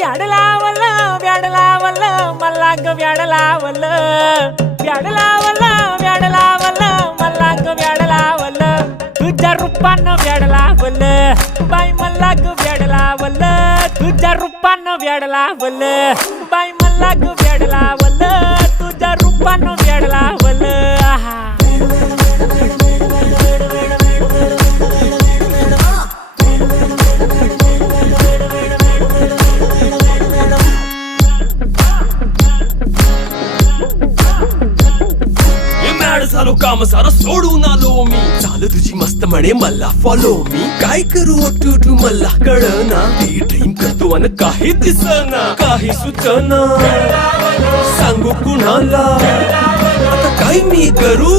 व्याड लावलं व्याड लावलं मला ग व्याड लावलं व्याड लावलं व्याड लावलं मला ग व्याड लावलं तुझ्या रूपानं व्याड लावलं बाई मला ग व्याड लावलं तुझ्या रूपानं व्याड लावलं बाई मला ग व्याड लावलं तुझ्या रूपानं व्याड लावलं आहा झालो काम सारं सोडून आलो मी चाल तुझी मस्त म्हणे मला फॉलो मी काय करू टू मला कळना ती ड्रीम करतो आणि काही दिसना काही सुचना सांगू कुणाला आता काय मी करू